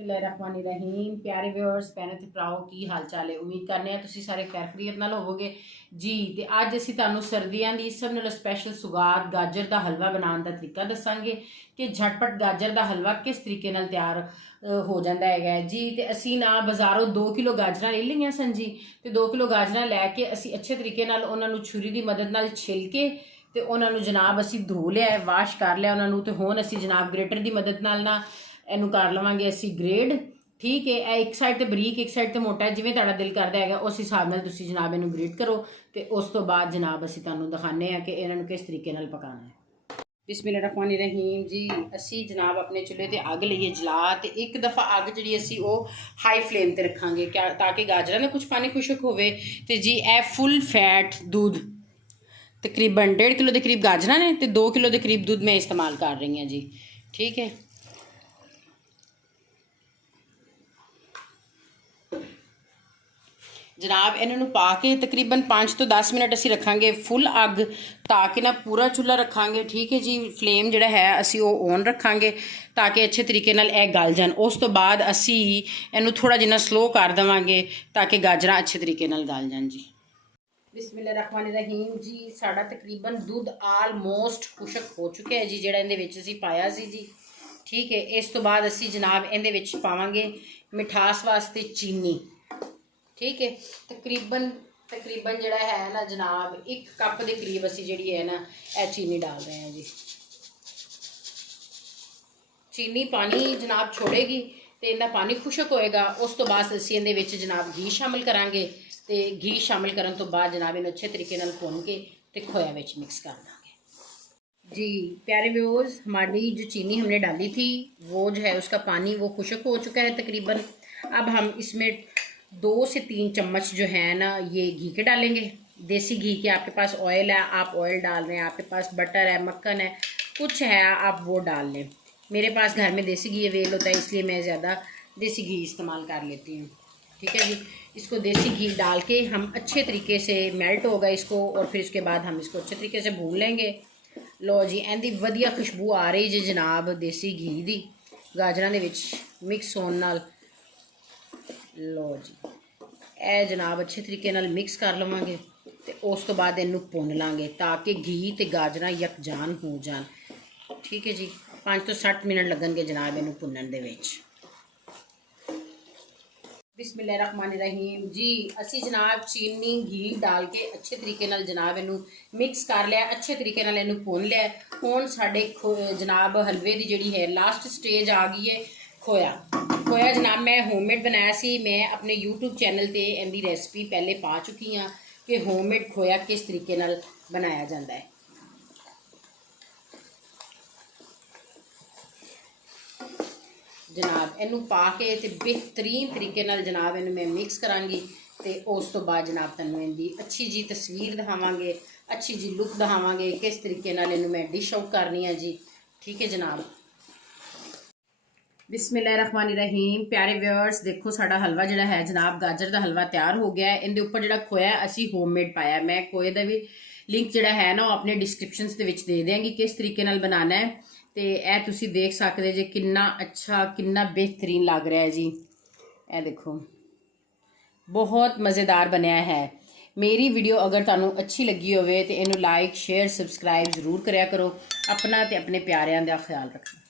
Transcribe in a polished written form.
बिस्मिल्लाहिर्रहमानिर्रहीम प्यारे व्यूअर्स भैन ते भराओ की हाल चाल है। उम्मीद करने तुसीं सारे खैर खैरियत नाल होवोगे जी। ते अज असीं तुहानूं सर्दियां दी सब नालों स्पैशल सुगात गाजर का हलवा बनाने का तरीका दसांगे कि झटपट गाजर का हलवा किस तरीके नाल तैयार हो जाता है जी। तो असीं ना बाज़ारों 2 किलो गाजर ले लिया सन जी। तो 2 किलो गाजर लैके असीं अच्छे तरीके नाल उन्हां नूं छुरी की मदद नाल छिल के ते उन्हां नूं जनाब असीं धो लिया, वाश कर लिया उन्हां नूं। ते हुण असीं जनाब ग्रेटर की मदद नाल ना इनू कर लवांगे असी ग्रेड। ठीक है, एक साइड तो बरीक एक साइड तो मोटा, जिवें तुहाडा दिल करदा है उस हिसाब नाल तुसीं जनाब इनू ग्रेड करो। तो उस तो बाद जनाब असीं तुहानूं दिखाने कि इन्हां किस तरीके नाल पकाना है। बिस्मिल्लाहिर्रहमानिर्रहीम जी। असी जनाब अपने चुल्हे ते अग लईए जला, तो एक दफ़ा अग जी असी हाई फ्लेम पर रखांगे क्या ताकि गाजरां दा कुछ पानी खुशक होवे। तो जी ए फुल फैट दूध तकरीबन 1.5 किलो के करीब गाजरां ने, तो 2 किलो के करीब दूध मैं इस्तेमाल कर रही हाँ जी। ठीक है, जनाब इन्हों पा के तकरीबन 5 तो 10 मिनट असी रखांगे फुल अग, ताकि ना पूरा चूल्हा रखांगे। ठीक है जी, फ्लेम जोड़ा है असी ऑन रखांगे ताकि अच्छे तरीके नाल ए गल जान। उस तो बाद असी इनू थोड़ा जिन्ना स्लो कर देवांगे ताकि गाजरां अच्छे तरीके नाल गल जान जी। बिस्मिल्लाहिर्रहमानिर्रहीम जी। साड़ा तकरीबन दूध आलमोस्ट खुशक हो चुका है जी, जिहड़ा इहदे विच असी पाया सी जी। ठीक है, इस तो बाद असी जनाब इहदे विच पावांगे मिठास वास्ते चीनी। ठीक है, तकरीबन तकरीबन जोड़ा है ना जनाब 1 कप के करीब असी जी है ना यह चीनी डाल रहे हैं जी। चीनी पानी जनाब छोड़ेगी तो इनका पानी खुशक होएगा। उस तो बाद असी इहदे विच जनाब घी शामिल करांगे। तो घी शामिल करने तो बाद जनाब इन्हें अच्छे तरीके नाल भुन के ते खोया विच मिक्स कर देंगे जी। प्यारे व्यूअर्स, हमारी जो चीनी हमने डाली थी वो जो है उसका पानी वो खुशक हो चुका है तकरीबन। अब हम इसमें 2 से 3 चम्मच जो है ना ये घी के डालेंगे। देसी घी के, आपके पास ऑयल है आप ऑयल डाल रहे हैं, आपके पास बटर है, मक्खन है, कुछ है आप वो डाल लें। मेरे पास घर में देसी घी अवेल होता है इसलिए मैं ज़्यादा देसी घी इस्तेमाल कर लेती हूँ। ठीक है जी, इसको देसी घी डाल के हम अच्छे तरीके से मेल्ट होगा इसको, और फिर इसके बाद हम इसको अच्छे तरीके से भून लेंगे। लो जी, इहदी वधिया खुशबू आ रही जी जनाब देसी घी दी गाजरां दे विच मिक्स होने नाल। लो जी, ए जनाब अच्छे तरीके नाल मिक्स कर लवांगे तो उस तो बाद इनू भुन लांगे ताकि घी ते गाजरां यकजान हो जान। ठीक है जी, 5 तो 7 मिनट लगनगे जनाब इनू भुनन दे विच। बिस्मिल्लाहिर्रहमानिर्रहीम जी। असी जनाब चीनी घी डाल के अच्छे तरीके नाल जनाब इनू मिक्स कर लिया, अच्छे तरीके नाल इनू भुन लिया। हुण साडे जनाब हलवे की जिहड़ी है लास्ट स्टेज आ गई है खोया। खोया जनाब मैं होममेड बनाया सी, मैं अपने यूट्यूब चैनल पर इनकी रेसिपी पहले पा चुकी हाँ कि होममेड खोया किस तरीके नाल बनाया जाता है। जनाब इनू पा के ते बेहतरीन तरीके नाल जनाब इनू मैं मिक्स करांगी। तो उस तो बाद जनाब तुहानूं इनकी अच्छी जी तस्वीर दिखावांगे, अच्छी जी लुक दिखावांगे किस तरीके नाल इनू मैं डिश आउट करनी है जी। ठीक है जनाब। बिस्मिल्लाहिर्रहमानिर्रहीम प्यारे व्यूअर्स, देखो साडा हलवा जिहड़ा है जनाब गाजर का हलवा तैयार हो गया है। इहदे उपर जिहड़ा खोया असी होममेड पाया, मैं खोए का भी लिंक जिहड़ा है ना वो अपने डिस्क्रिप्शन दे विच दे देंगी किस तरीके नाल बनाना है। तो यह तुसी देख सकते जी कितना अच्छा कितना बेहतरीन लग रहा है जी। यह देखो बहुत मज़ेदार बनया है। मेरी वीडियो अगर तुहानूं अच्छी लगी होवे तो इनू लाइक शेयर सबसक्राइब जरूर करया करो। अपना ते अपने प्यारिਆਂ ਦਾ ख्याल रखना।